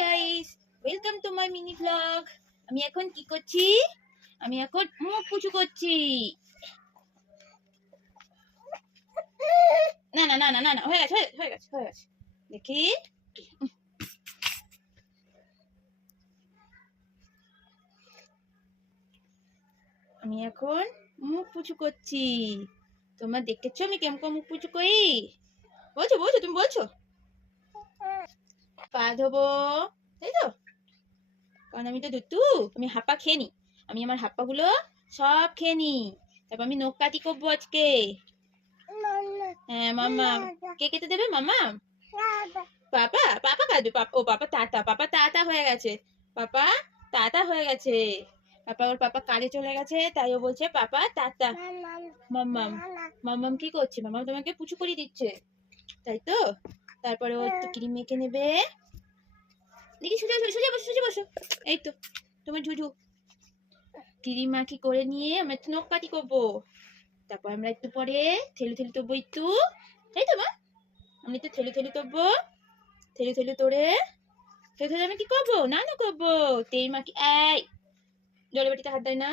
Guys, welcome to my mini blog. আমি এখন কি করছি? আমি এখন মুখ পুচু করছি। না না না না না না, হয়ে গেছে হয়ে গেছে হয়ে গেছে। দেখি আমি এখন মুখ পুচু করছি। তোমরা দেখেছো আমি কেমন মুখ পুচু করি? বলছো বলছো, তুমি বলছো পা ধোবো, তাই তো? কারণ আমি তো দুটু, আমি হাপ্পা খেয়ে নি। আমি আমার হাপ্পাগুলো সব খেয়ে নি। তারপর আমি নখ কাটি করবো আজকে। হ্যাঁ মাম্মা, কে খেতে দেবে মাম্মা? পাপা পাপা কাঁদবে। ও পাপা তাতা, পাপা তাতা হয়ে গেছে। পাপা তাতা হয়ে গেছে। ওর পাপা কাজে চলে গেছে, তাই ও বলছে পাপা তাতা। মাম্মাম মাম্মাম কি করছে? মাম্মাম তোমাকে পুচু করিয়ে দিচ্ছে, তাই তো? তারপরে ও একটু ক্রিম মেখে নেবে। দেখি সোজা সোজা বসো, সোজা বসো। এই তো তোমার ঝুঝু। ক্রিম মাখি করে নিয়ে আমরা একটু নখ কাটি করবো। তারপর আমরা একটু পরে থেলু থেলু তববো একটু, তাই তো মা? আমি একটু থেলু থেলু তববো। থেলু থেলু তোরে থেলু থেলু আমি কি করবো? না না করবো তেল মাখি। এই জলে বাটিতে হাত দেয় না।